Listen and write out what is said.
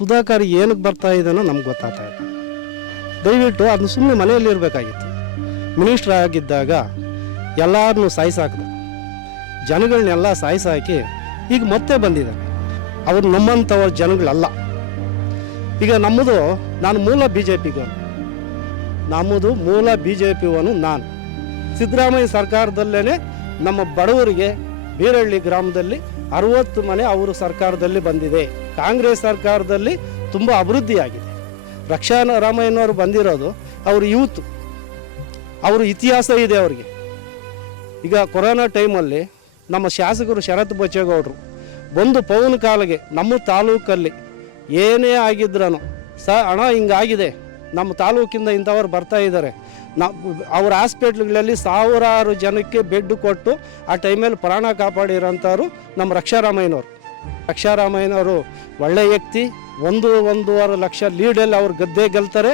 ಸುಧಾಕರ್ ಏನಕ್ಕೆ ಬರ್ತಾ ಇದೆನೋ ನಮ್ಗೆ ಗೊತ್ತಾಗ್ತಾ ಇಲ್ಲ. ದಯವಿಟ್ಟು ಅದನ್ನ ಸುಮ್ಮನೆ ಮನೆಯಲ್ಲಿ ಇರಬೇಕಾಗಿತ್ತು. ಮಿನಿಸ್ಟ್ರ್ ಆಗಿದ್ದಾಗ ಎಲ್ಲರನ್ನೂ ಸಾಯಿಸಾಕಿದ, ಜನಗಳನ್ನೆಲ್ಲ ಸಾಯಿಸಾಕಿ ಈಗ ಮತ್ತೆ ಬಂದಿದ್ದಾರೆ. ಅವರು ನಮ್ಮಂಥವ್ರ ಜನಗಳಲ್ಲ. ಈಗ ನಮ್ಮದು, ನಾನು ಮೂಲ ಬಿ ಜೆ ಪಿಗವನು, ನಮ್ಮದು ಮೂಲ ಬಿ ಜೆ ಪಿವನು ನಾನು. ಸಿದ್ದರಾಮಯ್ಯ ಸರ್ಕಾರದಲ್ಲೇ ನಮ್ಮ ಬಡವರಿಗೆ ಬೀರಹಳ್ಳಿ ಗ್ರಾಮದಲ್ಲಿ 60 ಮನೆ ಅವರು ಸರ್ಕಾರದಲ್ಲಿ ಬಂದಿದೆ. ಕಾಂಗ್ರೆಸ್ ಸರ್ಕಾರದಲ್ಲಿ ತುಂಬ ಅಭಿವೃದ್ಧಿಯಾಗಿದೆ. ರಾಮಯ್ಯನವರು ಬಂದಿರೋದು ಅವರು ಯೂತ್, ಅವರು ಇತಿಹಾಸ ಇದೆ ಅವರಿಗೆ. ಈಗ ಕೊರೋನಾ ಟೈಮಲ್ಲಿ ನಮ್ಮ ಶಾಸಕರು ಶರತ್ ಬಚ್ಚೇಗೌಡರು ಒಂದು ಪೌನ ಕಾಲಿಗೆ ನಮ್ಮ ತಾಲೂಕಲ್ಲಿ ಏನೇ ಆಗಿದ್ರೂ ಹಣ ಹಿಂಗಾಗಿದೆ, ನಮ್ಮ ತಾಲೂಕಿಂದ ಇಂಥವ್ರು ಬರ್ತಾ ಇದ್ದಾರೆ, ಅವ್ರ ಹಾಸ್ಪಿಟ್ಲ್ಗಳಲ್ಲಿ ಸಾವಿರಾರು ಜನಕ್ಕೆ ಬೆಡ್ ಕೊಟ್ಟು ಆ ಟೈಮಲ್ಲಿ ಪ್ರಾಣ ಕಾಪಾಡಿರೋಂಥವ್ರು ನಮ್ಮ ರಕ್ಷಾರಾಮಯ್ಯನವರು ಒಳ್ಳೆ ವ್ಯಕ್ತಿ. 1-1.5 ಲಕ್ಷ ಲೀಡಲ್ಲಿ ಅವ್ರು ಗೆದ್ದೇ ಗೆಲ್ತಾರೆ.